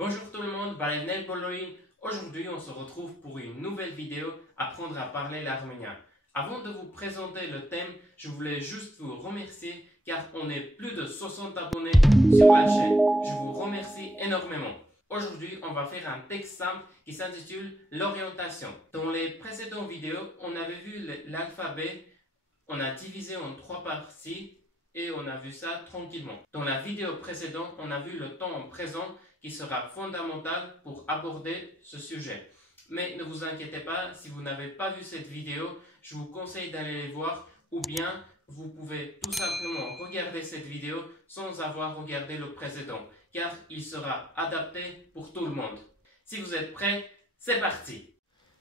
Bonjour tout le monde, bienvenue Poloin. Aujourd'hui, on se retrouve pour une nouvelle vidéo Apprendre à parler l'arménien. Avant de vous présenter le thème, je voulais juste vous remercier car on est plus de 60 abonnés sur la chaîne. Je vous remercie énormément. Aujourd'hui, on va faire un texte simple qui s'intitule l'orientation. Dans les précédentes vidéos, on avait vu l'alphabet, on a divisé en 3 parties et on a vu ça tranquillement. Dans la vidéo précédente, on a vu le temps en présent qui sera fondamental pour aborder ce sujet. Mais ne vous inquiétez pas, si vous n'avez pas vu cette vidéo, je vous conseille d'aller les voir ou bien vous pouvez tout simplement regarder cette vidéo sans avoir regardé le précédent car il sera adapté pour tout le monde. Si vous êtes prêts, c'est parti!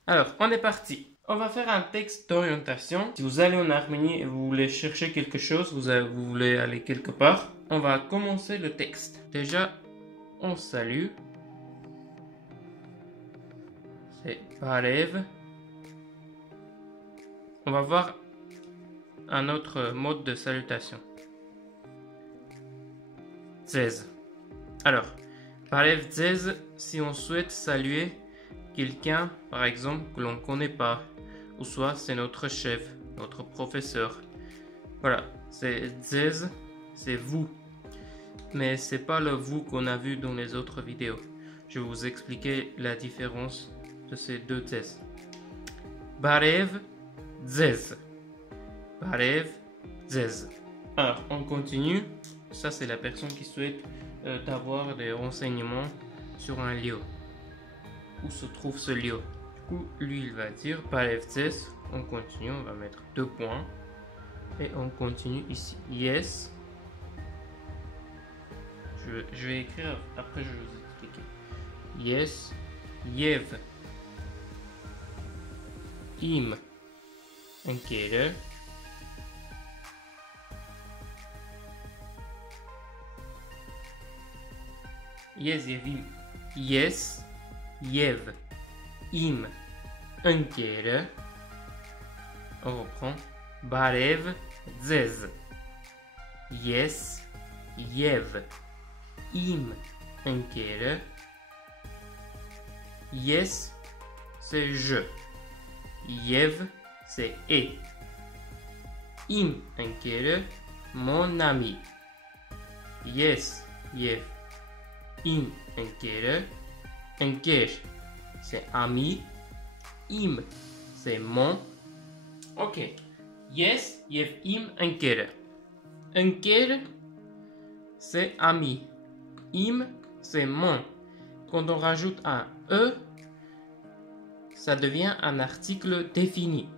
Alors, on est parti! On va faire un texte d'orientation. Si vous allez en Arménie et vous voulez chercher quelque chose, vous voulez aller quelque part, on va commencer le texte. Déjà, on salue. C'est Barev. On va voir un autre mode de salutation. Dzez. Alors, Barev Dzez, si on souhaite saluer quelqu'un, par exemple, que l'on ne connaît pas, ou soit c'est notre chef, notre professeur. Voilà, c'est Dzez, c'est vous. Mais c'est pas le vous qu'on a vu dans les autres vidéos. Je vais vous expliquer la différence de ces deux Dzez. Barev Dzez. Barev Dzez. Alors, on continue. Ça, c'est la personne qui souhaite avoir des renseignements sur un lieu. Où se trouve ce lieu? Du coup, lui, il va dire Barev Dzez. On continue, on va mettre 2 points. Et on continue ici. Yes. Je vais écrire, après je vais vous expliquer. Yes, Yev, Im, Enkele. Yes, Yevim. Yes, Yev, Im, Enkele. On reprend. Barev Dzez. Yes, Yev. Im Enkele. Yes, c'est je. Yev, c'est et. Im Enkele, mon ami. Yes, Yev. Im Enkele. Enker, c'est ami. Im, c'est mon. Ok. Yes, Yev, Im Enkele. Enker, c'est ami. Im, c'est mon. Quand on rajoute un E, ça devient un article défini.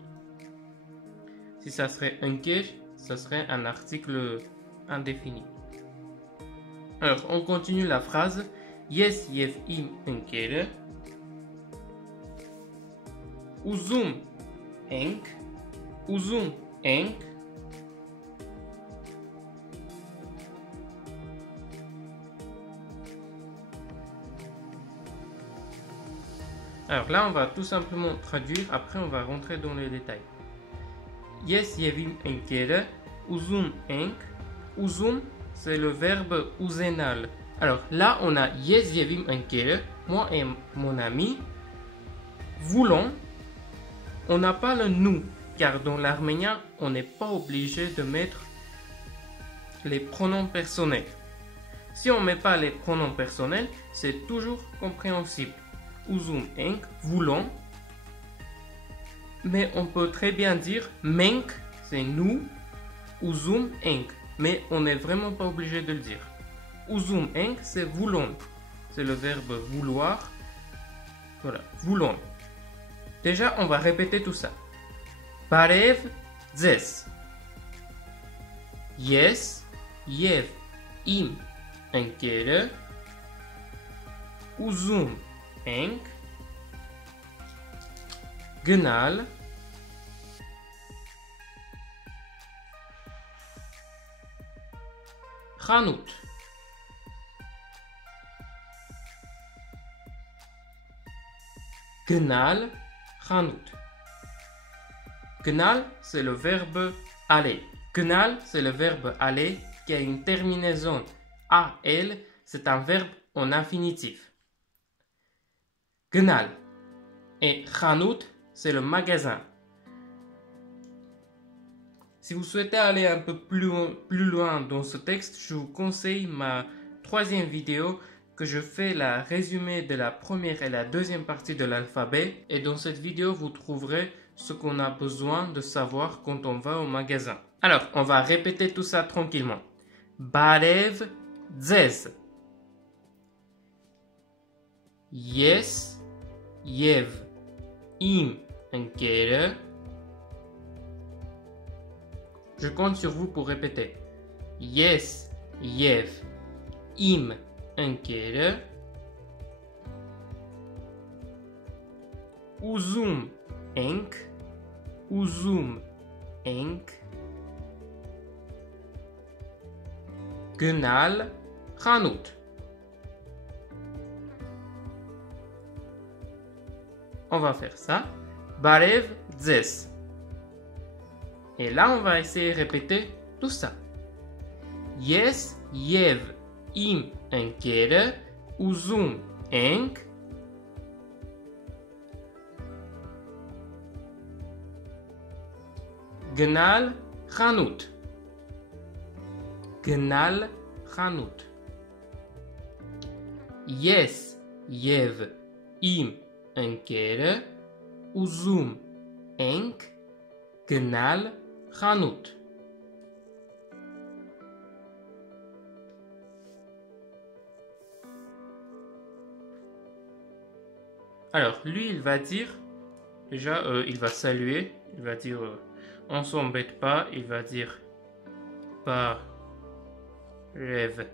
Si ça serait Enker, ça serait un article indéfini. Alors, on continue la phrase. Yes, Yev, Im, Enkele. Uzum, Enk. Uzum, Enk. Alors là, on va tout simplement traduire, après on va rentrer dans les détails. Yes, Yevim Enkele, Uzum Enk. Uzum, c'est le verbe uzenal. Alors là, on a Yes, Yevim Enkele, moi et mon ami, voulons. On n'a pas le nous, car dans l'arménien, on n'est pas obligé de mettre les pronoms personnels. Si on ne met pas les pronoms personnels, c'est toujours compréhensible. Uzum Enk, voulons. Mais on peut très bien dire Menk, c'est nous. Uzum Enk. Mais on n'est vraiment pas obligé de le dire. Uzum Enk, c'est voulons. C'est le verbe vouloir. Voilà, voulons. Déjà, on va répéter tout ça. Barev Dzez. Yes, Yev, Im, Enkele. Uzum Enk. Gnal. Khanout. Gnal, Khanout. Gnal, c'est le verbe aller. Gnal, c'est le verbe aller qui a une terminaison AL, c'est un verbe en infinitif. Gnal. Et Chanout, c'est le magasin. Si vous souhaitez aller un peu plus loin dans ce texte, je vous conseille ma 3e vidéo que je fais la résumé de la première et la deuxième partie de l'alphabet. Et dans cette vidéo, vous trouverez ce qu'on a besoin de savoir quand on va au magasin. Alors, on va répéter tout ça tranquillement. Barev dzez. Yes, yev, im, enkere. Je compte sur vous pour répéter. Yes, yev, im, enkere. Uzum, enk, uzum, enk. Gnal, Chanout. On va faire ça. Barev dzes. Et là, on va essayer de répéter tout ça. Yes, yev, im, enkere, uzum, enk. Gnal, Chanout. Gnal, Chanout. Yes, yev, im, enkere, uzum, enk, gnal, Chanout. Alors, lui, il va dire, déjà, il va saluer, il va dire, on s'embête pas, il va dire, pas, rêve,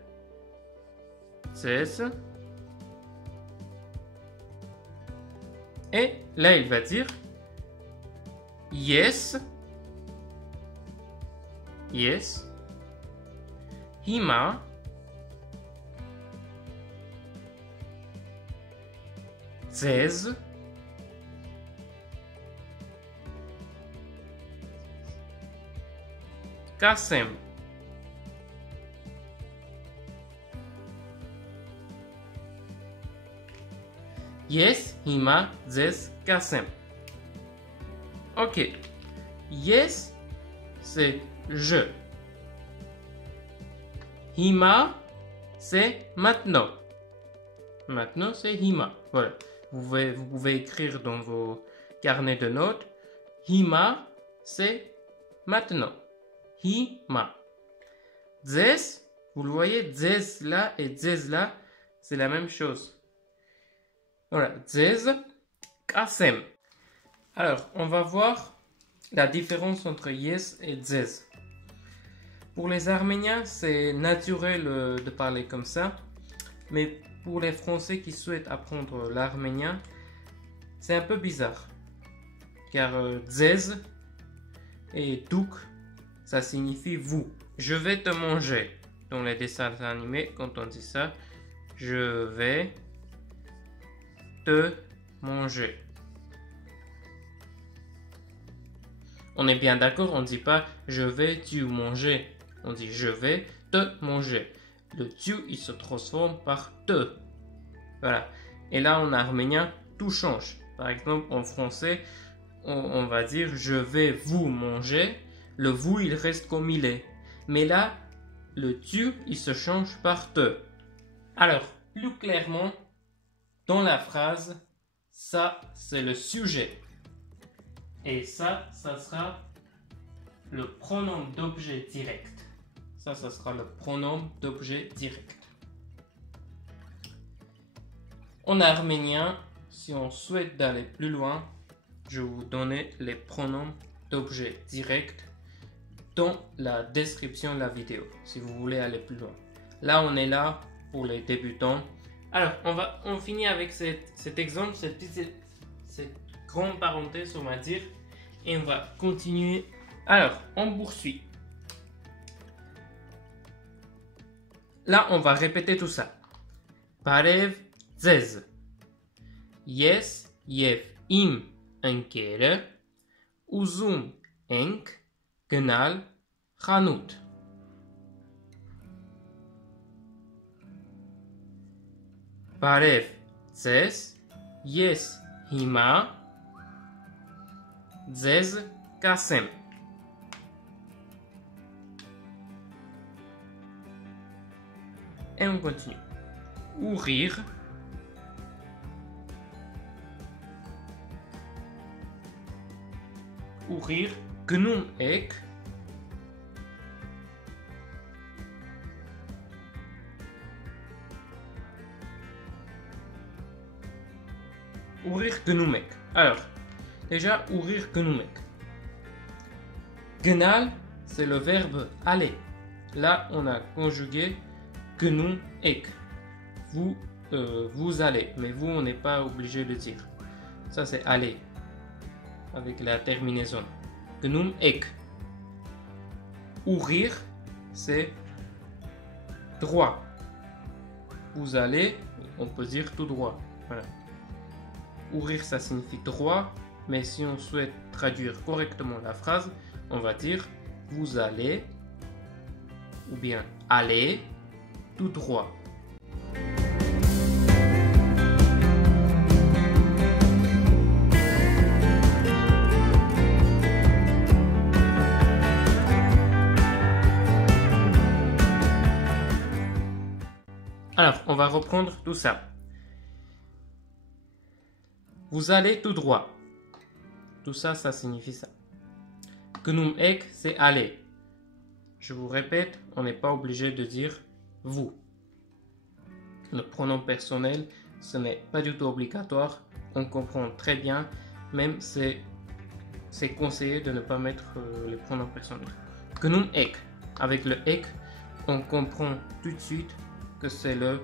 cesse. Et là, il va dire, yes, yes, hima, dzez, kasem. Yes, hima, dzez, kasem. Ok. Yes, c'est je. Hima, c'est maintenant. Maintenant, c'est hima. Voilà. Vous pouvez écrire dans vos carnets de notes. Hima, c'est maintenant. Hima. Dzes, vous le voyez, dzes là et dzes là, c'est la même chose. Voilà, dzes, kasem. Alors, on va voir la différence entre yes et dzes. Pour les Arméniens, c'est naturel de parler comme ça, mais pour les Français qui souhaitent apprendre l'arménien, c'est un peu bizarre. Car dzes et douk, ça signifie vous. Je vais te manger. Dans les dessins animés, quand on dit ça, je vais te manger. On est bien d'accord, on ne dit pas je vais tu manger. On dit je vais te manger. Le tu, il se transforme par te. Voilà. Et là, en arménien, tout change. Par exemple, en français, on va dire je vais vous manger. Le vous, il reste comme il est. Mais là, le tu, il se change par te. Alors, plus clairement, dans la phrase, ça, c'est le sujet. Et ça sera le pronom d'objet direct. Ça sera le pronom d'objet direct. En arménien, si on souhaite d'aller plus loin, je vais vous donner les pronoms d'objet direct dans la description de la vidéo, si vous voulez aller plus loin. Là, on est là pour les débutants. Alors, on finit avec cet exemple, cette grande parenthèse, on va dire, et on va continuer. Alors, on poursuit. Là, on va répéter tout ça. Barev dzez. Yes, yev, im, enkere. Uzum, enk, gnal, Chanout. Barev dzez. Yes hima dzez kasem. Et on continue. Ouvrir. Ouvrir. Gnum ek. Ouvrir gnumek. Alors, déjà, ouvrir gnumek. Gnal, c'est le verbe aller. Là, on a conjugué gnum ek. Vous allez, mais vous, on n'est pas obligé de dire. Ça, c'est aller, avec la terminaison. Gnum ek. Ouvrir, c'est droit. Vous allez, on peut dire tout droit. Voilà. Ouvrir, ça signifie droit, mais si on souhaite traduire correctement la phrase, on va dire vous allez ou bien allez tout droit. Alors, on va reprendre tout ça. Vous allez tout droit. Tout ça, ça signifie ça. Gnum ek, c'est aller. Je vous répète, on n'est pas obligé de dire vous. Le pronom personnel, ce n'est pas du tout obligatoire. On comprend très bien, même c'est conseillé de ne pas mettre les pronoms personnels. Gnum ek. Avec le ek, on comprend tout de suite que c'est le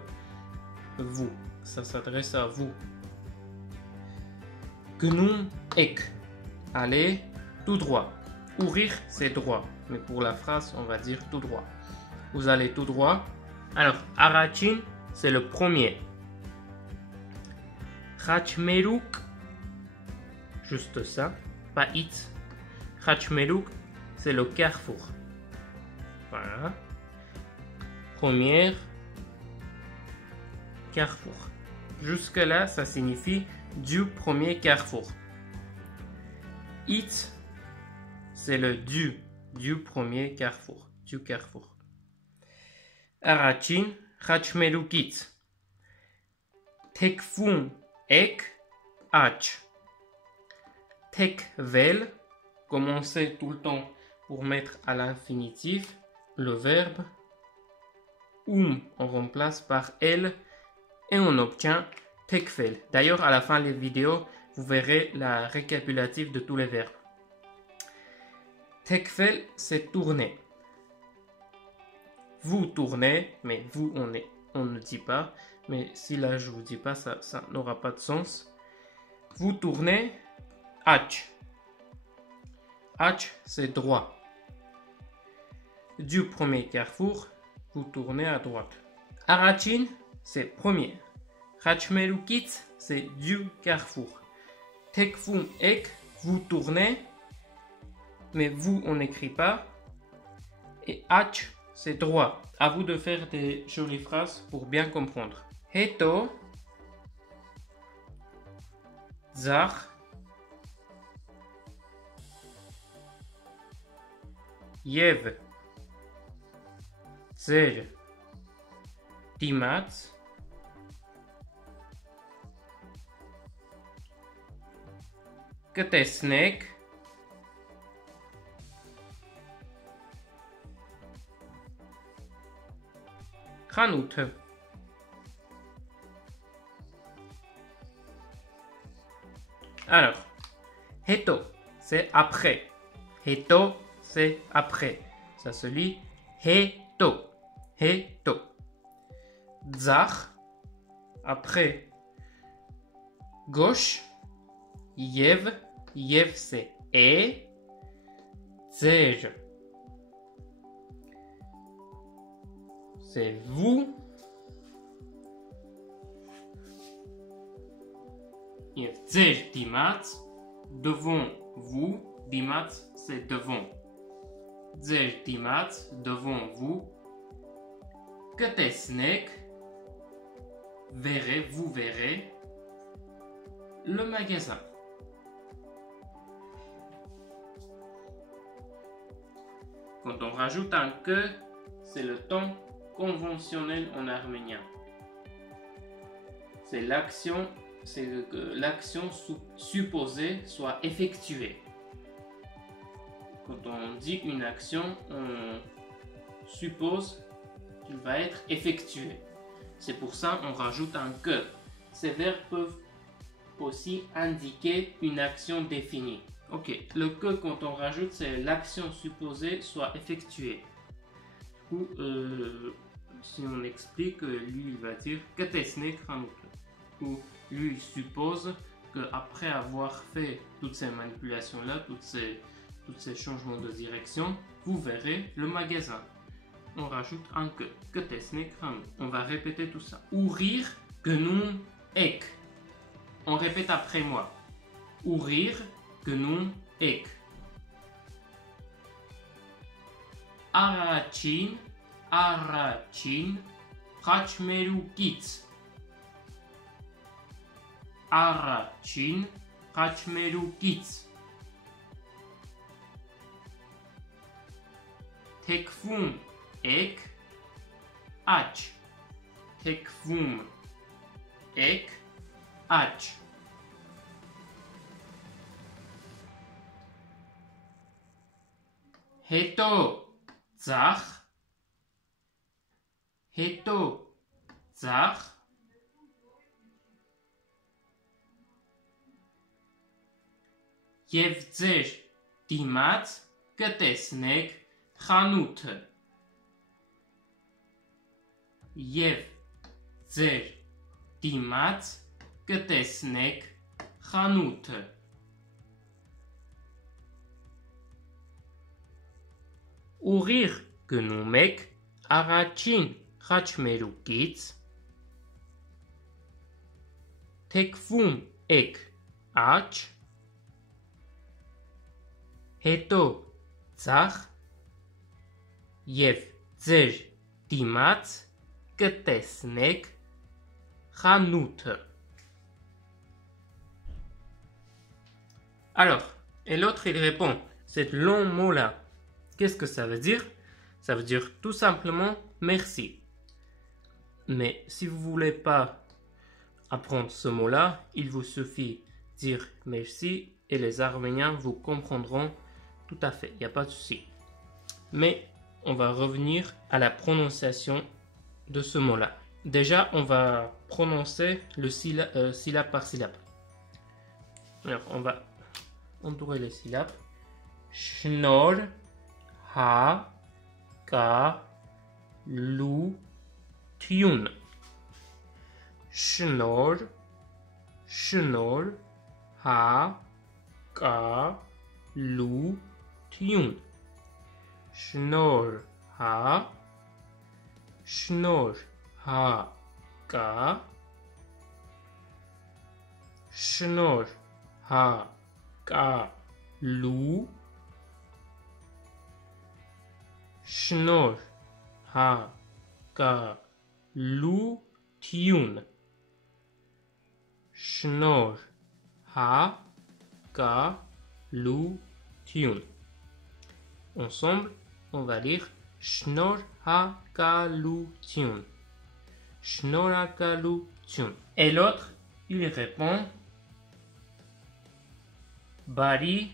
vous. Ça s'adresse à vous. Gnum ek. Aller tout droit. Ouvrir, c'est droit. Mais pour la phrase, on va dire tout droit. Vous allez tout droit. Alors, Arachin, c'est le premier. Khachmeruk, juste ça. Pas it. Khachmeruk, c'est le carrefour. Voilà. Première. Carrefour. Jusque-là, ça signifie du premier carrefour. It, c'est le du premier carrefour. Du carrefour. Arachin, Khachmerukit. Tekfun ek ach. Tekvel, commencez tout le temps pour mettre à l'infinitif le verbe on remplace par elle et on obtient tekvel. D'ailleurs, à la fin de la vidéo, vous verrez la récapitulative de tous les verbes. Tekvel, c'est tourner. Vous tournez, mais vous, on ne dit pas. Mais si là, je ne vous dis pas, ça n'aura pas de sens. Vous tournez, ach. Ach, c'est droit. Du premier carrefour, vous tournez à droite. Arachin, c'est premier. Khachmerukit, c'est du carrefour. Tekfum ek, vous tournez, mais vous, on n'écrit pas. Et ach, c'est droit. À vous de faire des jolies phrases pour bien comprendre. Heto, zar, yev, zer, dimat, ketesnek, Khanout. Alors, heto, c'est après. Heto, c'est après. Ça se lit heto. Heto. Zar, après. Gauche. Yev. Yev, c'est et. Zer. C'est vous. Et zer dimat, devant vous. Dimat, c'est devant. Zer dimat, devant vous. Ketesnek, verrez, vous verrez. le magasin. Quand on rajoute un que, c'est le temps conventionnel en arménien. C'est l'action, c'est que l'action supposée soit effectuée. Quand on dit une action, on suppose qu'il va être effectué. C'est pour ça qu'on rajoute un que. Ces verbes peuvent aussi indiquer une action définie. Ok, le que quand on rajoute, c'est l'action supposée soit effectuée. Ou si on explique, lui il va dire que tesne kranut. Ou lui il suppose qu'après avoir fait toutes ces manipulations-là, tous ces changements de direction, vous verrez le magasin. On rajoute un que tesne kranut. On va répéter tout ça. Ourir genum ek. On répète après moi. Ourir genum ek. Arachin khachmerukits. Arachin khachmerukits. Tekfum ek ach. Tekfum ek ach. Հետո ծախ. Հետո ծախ. Եվ ձեր դիմաց կտեսնեք խանութը. Եվ ձեր դիմաց կտեսնեք խանութը. Ուղիղ գնում եք առաջին խաչմերուկից, թեքվում եք աջ, հետո ձախ և ձեր դիմաց կտեսնեք խանութը. Alors, et l'autre il répond, cet long mot-là, qu'est-ce que ça veut dire? Ça veut dire tout simplement merci. Mais si vous ne voulez pas apprendre ce mot-là, il vous suffit de dire merci et les Arméniens vous comprendront tout à fait. Il n'y a pas de souci. Mais on va revenir à la prononciation de ce mot-là. Déjà, on va prononcer le syllabe par syllabe. Alors, on va entourer les syllabes. Shnor. Ha, ka, lu, tiun. Shnor, shnor, ha, ka, lu, tiun. Shnor, ha, ka, shnor, ha, ka, lu, Shnor ha ka lu tiun. Shnor ha ka lu tiun. Ensemble, on va lire Shnor ha ka lu tiun. Shnor ha ka lu tiun. Et l'autre, il répond Bari.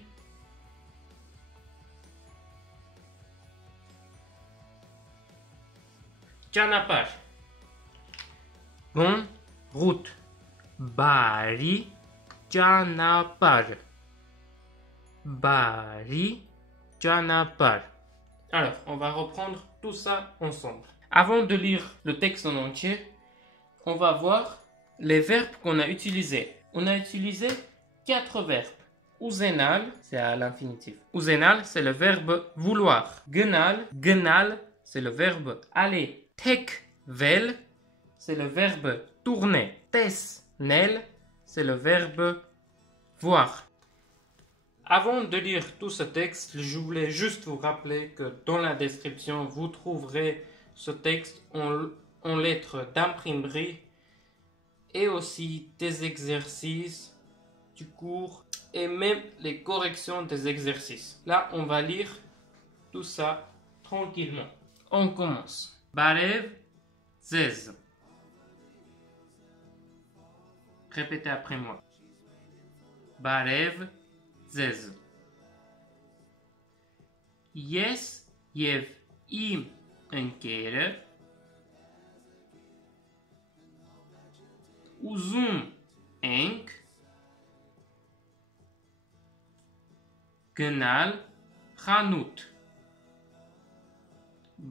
Chanapar. Bonne route. Bari Chanapar. Bari Chanapar. Alors, on va reprendre tout ça ensemble. Avant de lire le texte en entier, on va voir les verbes qu'on a utilisés. On a utilisé 4 verbes. Uzenal, c'est à l'infinitif. Uzenal, c'est le verbe vouloir. Genal, c'est le verbe aller. Tekvel, c'est le verbe tourner. Tesnel, c'est le verbe voir. Avant de lire tout ce texte, je voulais juste vous rappeler que dans la description, vous trouverez ce texte en lettres d'imprimerie et aussi des exercices du cours et même les corrections des exercices. Là, on va lire tout ça tranquillement. On commence. Barev zez. Répétez après moi. Barev zez. Yes yev im ընկերը ուզում ենք գնալ խանութ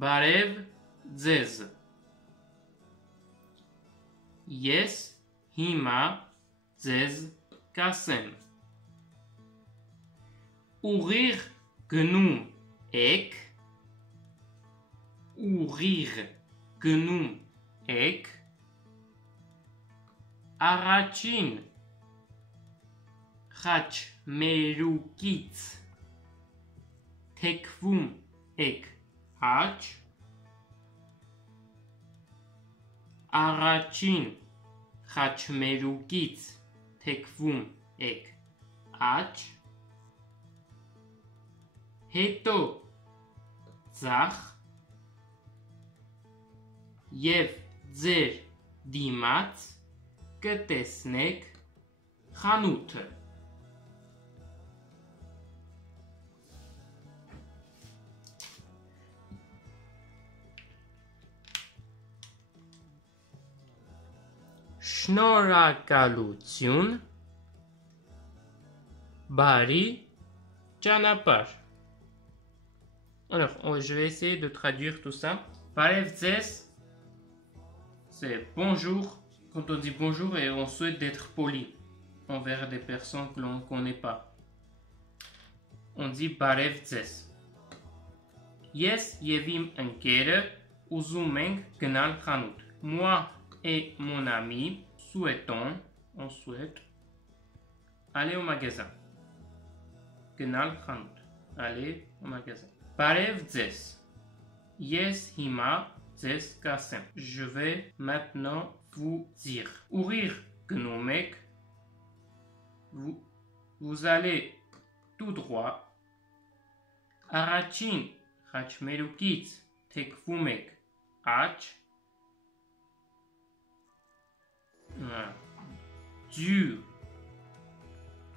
բարև ձեզ ես հիմա ձեզ կասեմ ուղիղ գնում եք ուղիղ գնում եք առաջին խաչմերուկից թեքվում եք աջ առաջին խաչմերուկից թեքվում եք աջ հետո ձախ և ձեր դիմաց կտեսնեք խանութը Շնորհակալություն բարի ճանապարհ. Alors, je vais essayer de traduire tout ça. Barev zez, c'est bonjour. Quand on dit bonjour et on souhaite d'être poli envers des personnes que l'on ne connaît pas. On dit Barev zez. Yes yev im ընկերը ուզում ենք գնալ խանութ. Moi et mon ami souhaitons, on souhaite aller au magasin. Գնալ խանութ. Aller au magasin. Barev zez. Yes հիմա ձեզ կասեմ. Je vais maintenant vous dire. Ուղիղ գնում եք. Vous allez tout droit. Առաջին խաչմերուկից թեքվում եք աջ. Du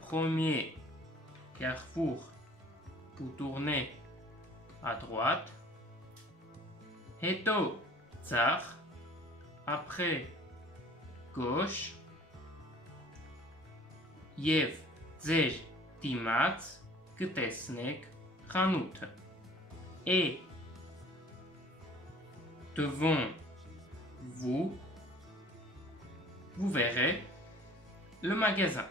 premier carrefour, vous tournez à droite. Հետո ձախ, après gauche. Եվ ձեր դիմաց կտեսնեք խանութը. Et devant vous, vous verrez le magasin.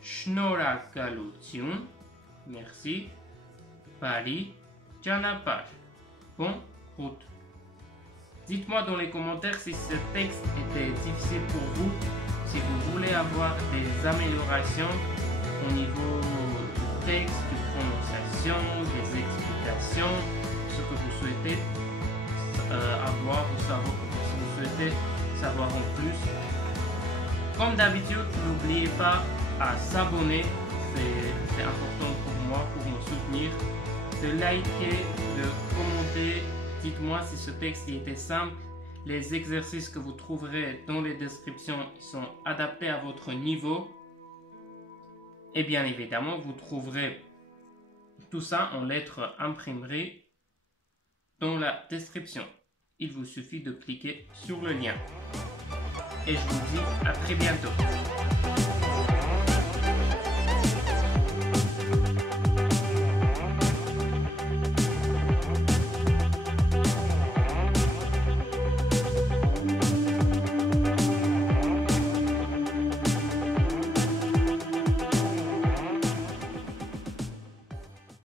Շնորհակալություն, merci, բարի ճանապարհ, bon route. Dites-moi dans les commentaires si ce texte était difficile pour vous, si vous voulez avoir des améliorations au niveau du texte, de prononciation, des explications, ce que vous souhaitez avoir ou savoir, si vous souhaitez savoir en plus. Comme d'habitude, n'oubliez pas à s'abonner, c'est important pour moi, pour me soutenir, de liker, de commenter. Dites-moi si ce texte était simple. Les exercices que vous trouverez dans les descriptions sont adaptés à votre niveau. Et bien évidemment, vous trouverez tout ça en lettres imprimeries dans la description. Il vous suffit de cliquer sur le lien. Et je vous dis à très bientôt.